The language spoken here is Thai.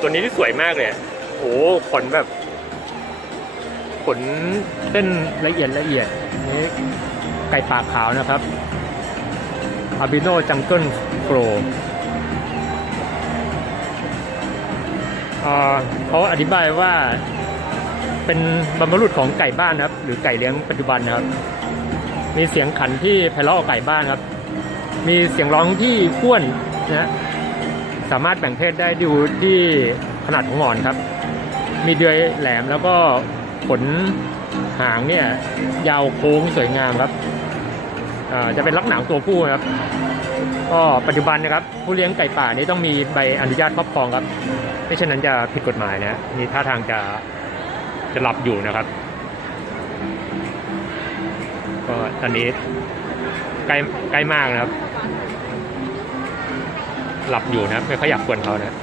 ตัวนี้ที่สวยมากเลยโอ้ขนแบบขนเส้นละเอียดละเอียดนี่ไก่ปากขาวนะครับอาบิโนจังเกิลโกรเขาอธิบายว่าเป็นบรรพบุรุษของไก่บ้านครับ หรือไก่เลี้ยงปัจจุบันนะครับ มีเสียงขันที่ไพเราะกว่าไก่บ้านครับ มีเสียงร้องที่ข้วนนะฮะ สามารถแบ่งเพศได้ดูที่ขนาดของหงอนครับ มีเดือยแหลมแล้วก็ขนหางเนี่ยยาวโค้งสวยงามครับอ่าจะเป็นลักษณะของตัวผู้ครับก็ปัจจุบันนะครับ ผู้เลี้ยงไก่ป่านี้ต้องมีใบอนุญาตครอบครองครับไม่เช่นนั้นจะผิดกฎหมายนะนี่ท่าทางจะจะหลับอยู่นะครับ ก็ตอนนี้ใกล้ใกล้มากนะครับ หลับอยู่นะไม่ค่อยอยากกวนเขานะ